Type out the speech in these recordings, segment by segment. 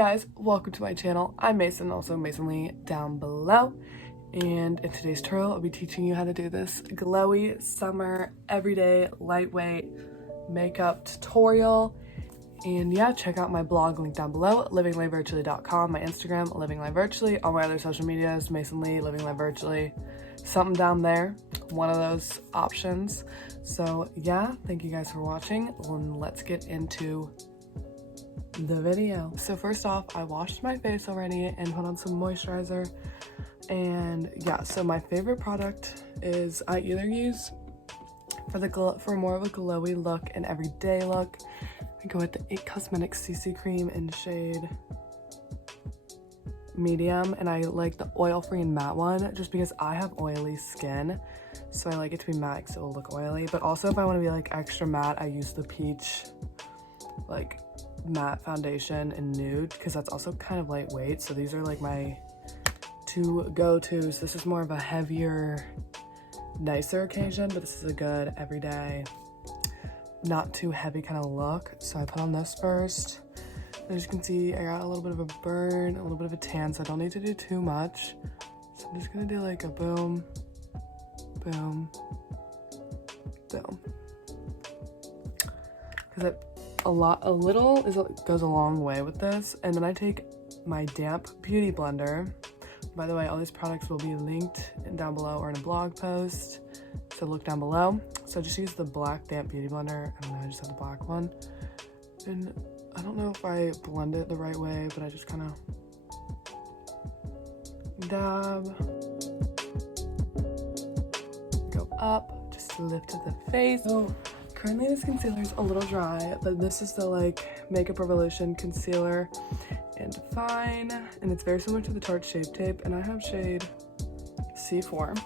guys, welcome to my channel. I'm Mason, also Mason Lee down below. And in today's tutorial, I'll be teaching you how to do this glowy summer, everyday, lightweight makeup tutorial. And yeah, check out my blog link down below, livinglivevirtually.com, my Instagram, livinglivevirtually, all my other social medias, Mason Lee, Living Live Virtually, something down there, one of those options. So yeah, thank you guys for watching, and let's get into the video. So first off, I washed my face already and put on some moisturizer. And yeah, so my favorite product is I either use for more of a glowy look and everyday look, I go with the It Cosmetics CC cream in shade medium, and I like the oil-free and matte one just because I have oily skin, so I like it to be matte because it will look oily. But also if I want to be like extra matte, I use the Peach like matte foundation in nude because that's also kind of lightweight. So these are like my two go-tos. This is more of a heavier, nicer occasion, but this is a good everyday, not too heavy kind of look. So I put on this first. As you can see, I got a little bit of a burn, a little bit of a tan, so I don't need to do too much. So I'm just gonna do like a boom, boom, boom. Because a little goes a long way with this. And then I take my damp beauty blender. By the way, all these products will be linked down below or in a blog post, so look down below. So just use the black damp beauty blender. I don't know, I just have the black one. And I don't know if I blend it the right way, but I just kind of dab, go up, just to lift the face. So currently this concealer is a little dry, but this is the like Makeup Revolution concealer in Fine, and it's very similar to the Tarte Shape Tape, and I have shade C4.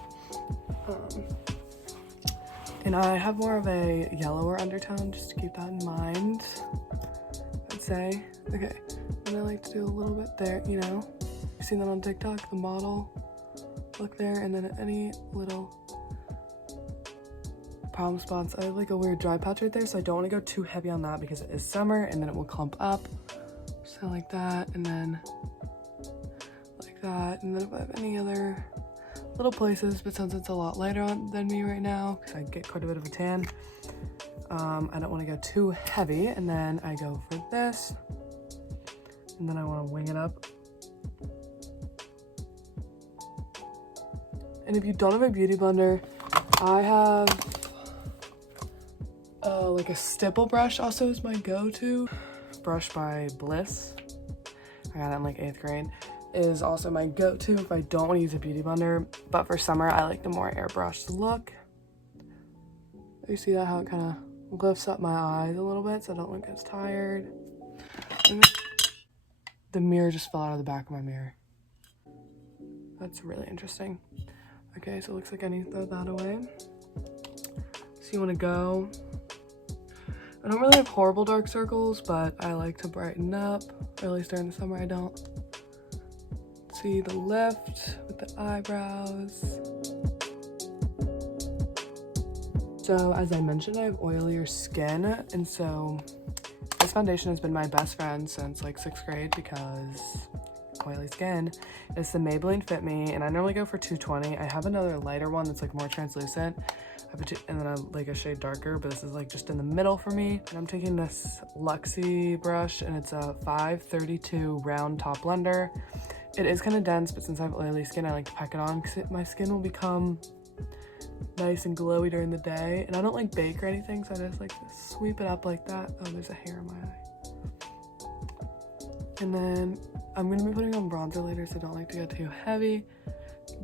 And I have more of a yellower undertone, just to keep that in mind, I'd say. Okay, and I like to do a little bit there, you know. You've seen that on TikTok, the model look there, and then any little problem spots. I have like a weird dry patch right there, so I don't want to go too heavy on that because it is summer, and then it will clump up. So like that, and then like that, and then if I have any other little places, but since it's a lot lighter than me right now, because I get quite a bit of a tan, I don't want to go too heavy. And then I go for this, and then I want to wing it up. And if you don't have a beauty blender, I have like a stipple brush also is my go-to. Brush by Bliss, I got it in like 8th grade, is also my go-to if I don't want to use a beauty blender. But for summer, I like the more airbrushed look. You see that, how it kind of lifts up my eyes a little bit so I don't look as tired. And the mirror just fell out of the back of my mirror. That's really interesting. Okay, so it looks like I need to throw that away. So you want to go, I don't really have horrible dark circles, but I like to brighten up, or at least during the summer I don't. See the lift with the eyebrows. So as I mentioned, I have oilier skin, and so this foundation has been my best friend since like 6th grade because oily skin. It's the Maybelline Fit Me, and I normally go for 220. I have another lighter one that's like more translucent, and then I'm like a shade darker, but this is like just in the middle for me. And I'm taking this Luxie brush, and it's a 532 round top blender. It is kind of dense, but since I have oily skin, I like to pack it on because my skin will become nice and glowy during the day. And I don't like bake or anything, so I just like to sweep it up like that. Oh, there's a hair in my eye. And then I'm gonna be putting on bronzer later, so I don't like to go too heavy.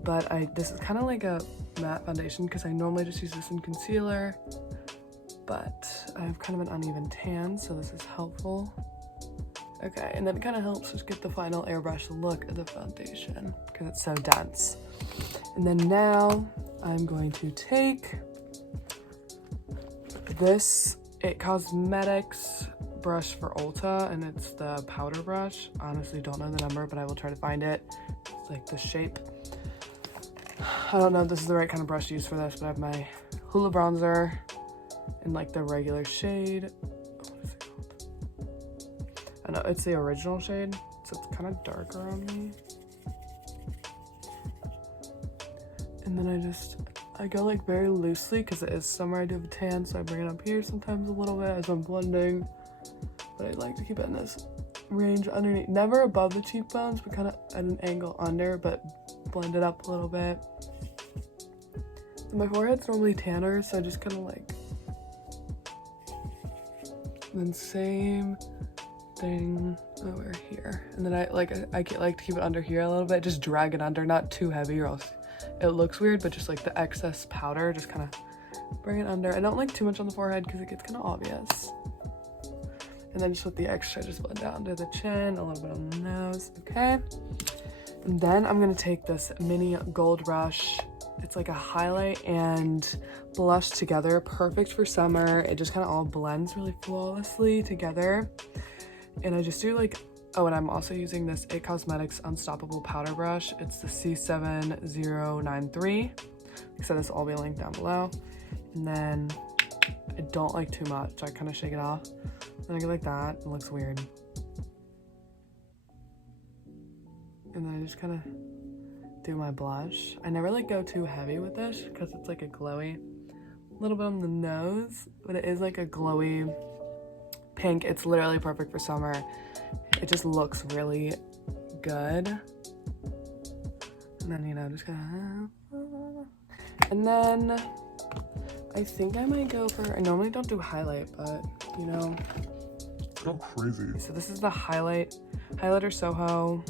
But this is kind of like a matte foundation because I normally just use this in concealer, but I have kind of an uneven tan, so this is helpful. Okay, and then it kind of helps just get the final airbrush look of the foundation because it's so dense. And then now I'm going to take this It Cosmetics brush for Ulta, and it's the powder brush. Honestly, don't know the number, but I will try to find it. It's like the shape. I don't know if this is the right kind of brush to use for this, but I have my Hoola bronzer in like the regular shade. What is it called? I know it's the original shade. It's because it's kind of darker on me. And then I go like very loosely because it is summer. I do have a tan, so I bring it up here sometimes a little bit as I'm blending. But I like to keep it in this range underneath, never above the cheekbones, but kind of at an angle under, but blend it up a little bit. And my forehead's normally tanner, so I just kind of like, and then same thing over here. And then I like to keep it under here a little bit, just drag it under, not too heavy or else it looks weird, but just like the excess powder, just kind of bring it under. I don't like too much on the forehead because it gets kind of obvious. And then just with the extra, just blend down to the chin, a little bit on the nose, okay? And then I'm gonna take this mini gold brush. It's like a highlight and blush together, perfect for summer. It just kind of all blends really flawlessly together. And I just do like, oh, and I'm also using this It Cosmetics Unstoppable Powder Brush. It's the C7093. So this will all be linked down below. And then I don't like too much. I kind of shake it off. Then I go like that. It looks weird. And then I just kind of do my blush. I never like go too heavy with this because it's like a glowy, little bit on the nose, but it is like a glowy pink. It's literally perfect for summer. It just looks really good. And then, you know, just kind of, and then I think I might go for, I normally don't do highlight, but you know, go crazy. So this is the highlighter Soho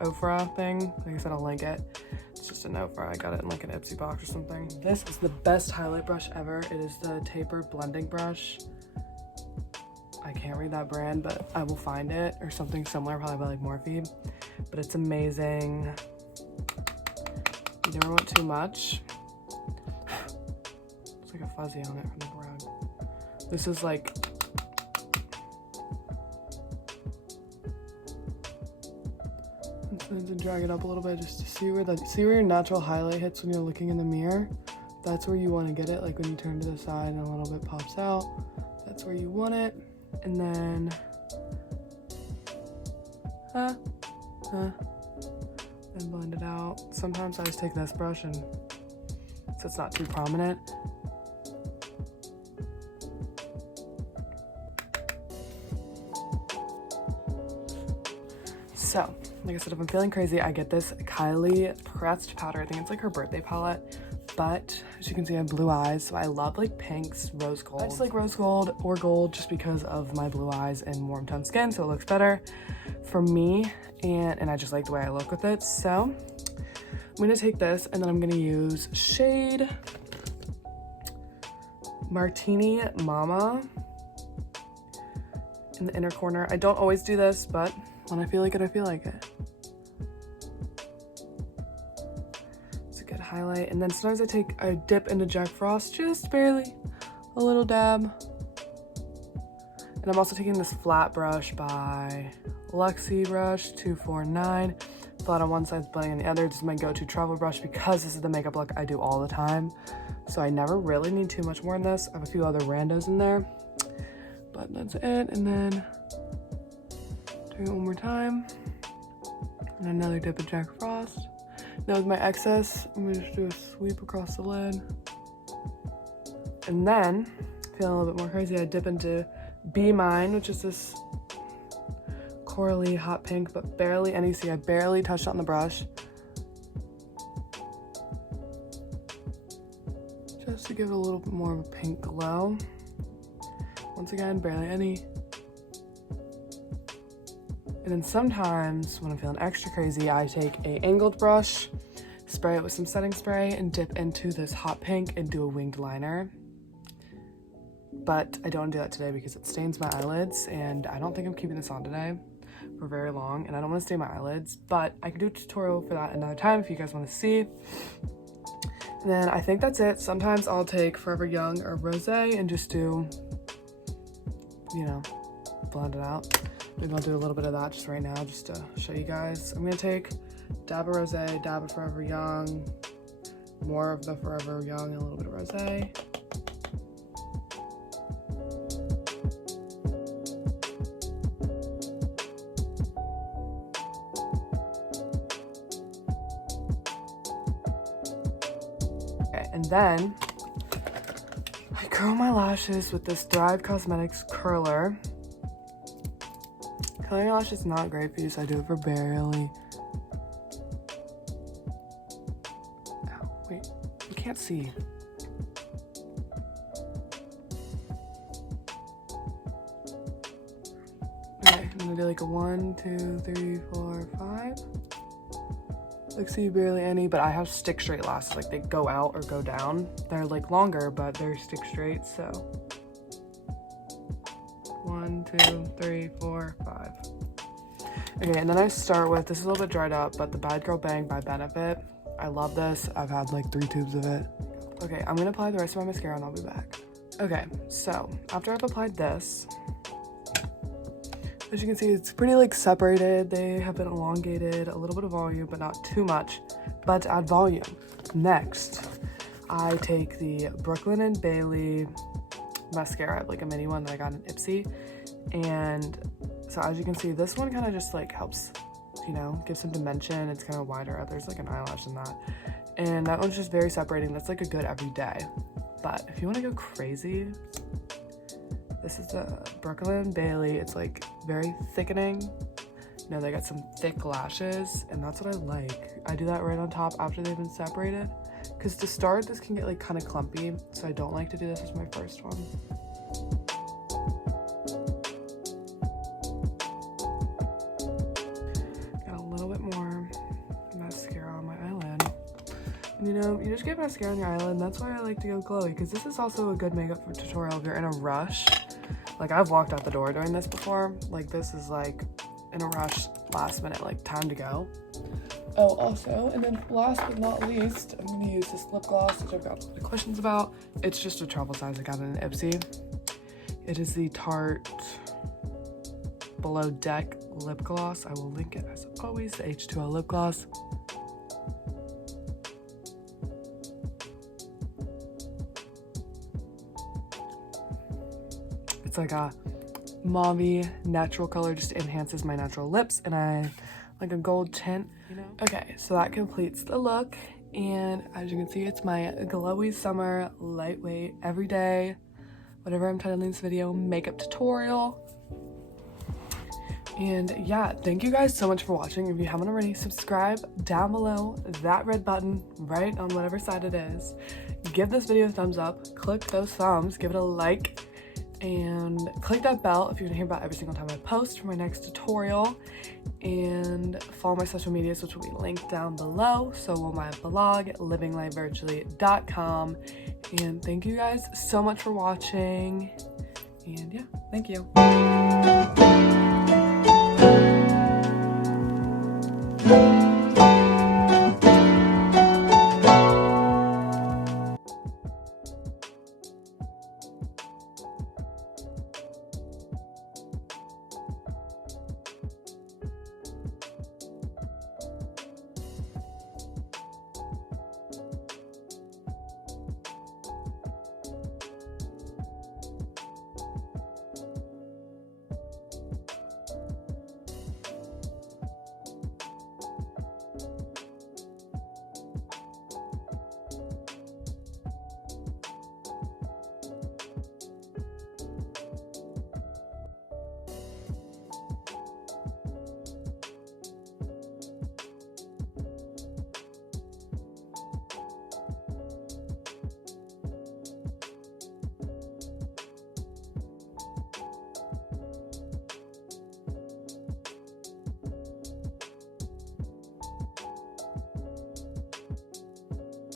Ofra thing. Like I said, I'll link it. It's just an Ofra. I got it in like an Ipsy box or something. This is the best highlight brush ever. It is the tapered blending brush. I can't read that brand, but I will find it, or something similar, probably by like Morphe. But it's amazing. You never want too much. It's like a fuzzy on it from the rug. This is like, to drag it up a little bit just to see where your natural highlight hits when you're looking in the mirror. That's where you want to get it, like when you turn to the side and a little bit pops out. That's where you want it. And then and blend it out. Sometimes I just take this brush and so it's not too prominent. So, like I said, if I'm feeling crazy, I get this Kylie pressed powder. I think it's like her birthday palette, but as you can see, I have blue eyes, so I love like pinks, rose gold. I just like rose gold or gold just because of my blue eyes and warm tone skin, so it looks better for me, and I just like the way I look with it. So I'm gonna take this, and then I'm gonna use shade Martini Mama in the inner corner. I don't always do this, but when I feel like it, I feel like it. It's a good highlight. And then sometimes I dip into Jack Frost, just barely, a little dab. And I'm also taking this flat brush by Luxie Brush 249. Flat on one side, blending on the other. This is my go-to travel brush because this is the makeup look I do all the time. So I never really need too much more in this. I have a few other randos in there, but that's it. And then doing it one more time. And another dip of Jack Frost. Now with my excess, I'm gonna just do a sweep across the lid. And then, feeling a little bit more crazy, I dip into Be Mine, which is this corally hot pink, but barely any, see, I barely touched it on the brush. Just to give it a little bit more of a pink glow. Once again, barely any. And then sometimes when I'm feeling extra crazy, I take a angled brush, spray it with some setting spray, and dip into this hot pink and do a winged liner. But I don't do that today because it stains my eyelids, and I don't think I'm keeping this on today for very long, and I don't want to stain my eyelids, but I can do a tutorial for that another time if you guys want to see. And then I think that's it. Sometimes I'll take Forever Young or Rosé and just do, you know, blend it out. Maybe I'll do a little bit of that just right now, just to show you guys. I'm gonna take dab of Rosé, dab of Forever Young, more of the Forever Young, and a little bit of Rosé. And then I curl my lashes with this Thrive Cosmetics curler. Curling your lashes is not great for you, so I do it for barely. Ow, wait, you can't see. Okay, I'm gonna do like a 1, 2, 3, 4, 5. Like, see barely any, but I have stick straight lashes, like they go out or go down. They're like longer, but they're stick straight, so 1, 2, 3, 4, 5. Okay, and then I start with, this is a little bit dried up, but the Bad Girl Bang by Benefit. I love this. I've had like 3 tubes of it. Okay, I'm gonna apply the rest of my mascara and I'll be back. Okay, so after I've applied this, as you can see, it's pretty like separated. They have been elongated, a little bit of volume, but not too much, but to add volume. Next, I take the Brooklyn & Bailey mascara, like a mini one that I got in Ipsy. And so as you can see, this one kind of just like helps, you know, give some dimension. It's kind of wider. There's like an eyelash in that. And that one's just very separating. That's like a good everyday. But if you want to go crazy, this is the Brooklyn & Bailey. It's like very thickening. You know, they got some thick lashes, and that's what I like. I do that right on top after they've been separated. Because to start, this can get like kind of clumpy, so I don't like to do this as my first one. Got a little bit more mascara on my eyelid. And you know, you just get mascara on your eyelid, and that's why I like to go glowy, because this is also a good makeup tutorial if you're in a rush. Like, I've walked out the door doing this before. Like, this is like in a rush, last minute, like time to go. Oh, also, and then last but not least, I'm gonna use this lip gloss, which I've got a lot of questions about. It's just a travel size. I got it in Ipsy. It is the Tarte Below Deck lip gloss. I will link it as always, the H2O lip gloss. It's like a mauve natural color, just enhances my natural lips, and I like a gold tint, you know. Okay, so that completes the look, and as you can see, it's my glowy summer lightweight everyday, whatever I'm titling this video, makeup tutorial. And yeah, thank you guys so much for watching. If you haven't already, subscribe down below, that red button right on whatever side it is. Give this video a thumbs up, click those thumbs, give it a like, and click that bell if you want to hear about every single time I post for my next tutorial. And follow my social medias, which will be linked down below. So will my blog, livinglifevirtually.com. And thank you guys so much for watching. And yeah, thank you.